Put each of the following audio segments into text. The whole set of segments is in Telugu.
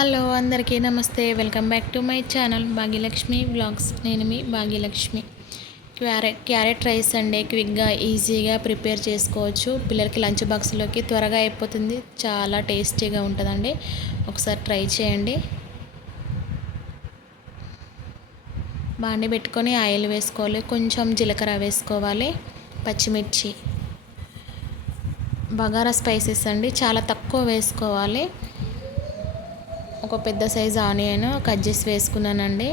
హలో అందరికీ నమస్తే. Welcome back to my channel Bhagyalakshmi vlogs. నేను మీ భాగ్యలక్ష్మి. క్యారెట్ రైస్ అండి, క్విక్గా ఈజీగా ప్రిపేర్ చేసుకోవచ్చు. పిల్లలకి లంచ్ బాక్స్లోకి త్వరగా అయిపోతుంది, చాలా టేస్టీగా ఉంటుందండి. ఒకసారి ట్రై చేయండి. బాండి పెట్టుకొని ఆయిల్ వేసుకోవాలి, కొంచెం జీలకర్ర వేసుకోవాలి, పచ్చిమిర్చి, బగారా స్పైసెస్ అండి చాలా తక్కువ వేసుకోవాలి. ఒక పెద్ద సైజు ఆనియన్ కట్ చేసి వేసుకున్నానండి.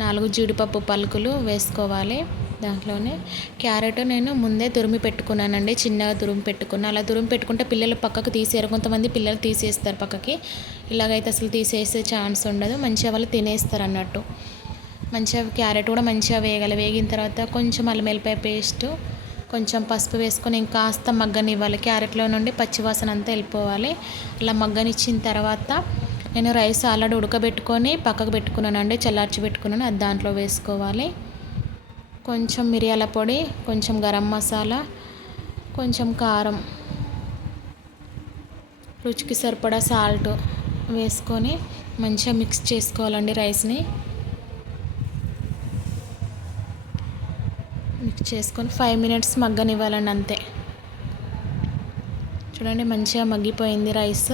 4 జీడిపప్పు పలుకులు వేసుకోవాలి. దాంట్లోనే క్యారెట్ నేను ముందే తురిమి పెట్టుకున్నానండి, చిన్నగా తురిమి పెట్టుకున్నా. అలా తురిమి పెట్టుకుంటే పిల్లలు పక్కకు తీసేయరు, కొంతమంది పిల్లలు తీసేస్తారు పక్కకి. ఇలాగైతే అసలు తీసేసే ఛాన్స్ ఉండదు, మంచిగా వాళ్ళు తినేస్తారు అన్నట్టు. మంచిగా క్యారెట్ కూడా మంచిగా వేగాలి. వేగిన తర్వాత కొంచెం అల్లం వెల్లిపాయ పేస్ట్, కొంచెం పసుపు వేసుకొని ఇంకాస్త మగ్గనివ్వాలి. క్యారెట్లో నుండి పచ్చివాసన అంతా వెళ్ళిపోవాలి. అలా మగ్గనిచ్చిన తర్వాత నేను రైస్ ఆల్రెడీ ఉడకబెట్టుకొని పక్కకు పెట్టుకున్నానండి, చల్లార్చి పెట్టుకున్నాను. అది దాంట్లో వేసుకోవాలి. కొంచెం మిరియాల పొడి, కొంచెం గరం మసాలా, కొంచెం కారం, రుచికి సరిపడా సాల్ట్ వేసుకొని మంచిగా మిక్స్ చేసుకోవాలండి. రైస్ని మిక్స్ చేసుకొని 5 మినిట్స్ మగ్గనివ్వాలండి, అంతే. చూడండి మంచిగా మగ్గిపోయింది రైస్.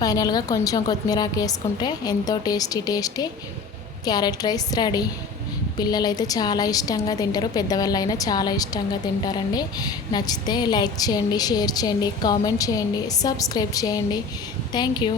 ఫైనల్గా కొంచెం కొత్తిమీర వేసుకుంటే ఎంతో టేస్టీ క్యారెట్ రైస్ రెడీ. పిల్లలైతే చాలా ఇష్టంగా తింటారు, పెద్దవాళ్ళైనా చాలా ఇష్టంగా తింటారండి. నచ్చితే లైక్ చేయండి, షేర్ చేయండి, కామెంట్ చేయండి, సబ్స్క్రైబ్ చేయండి. Thank you.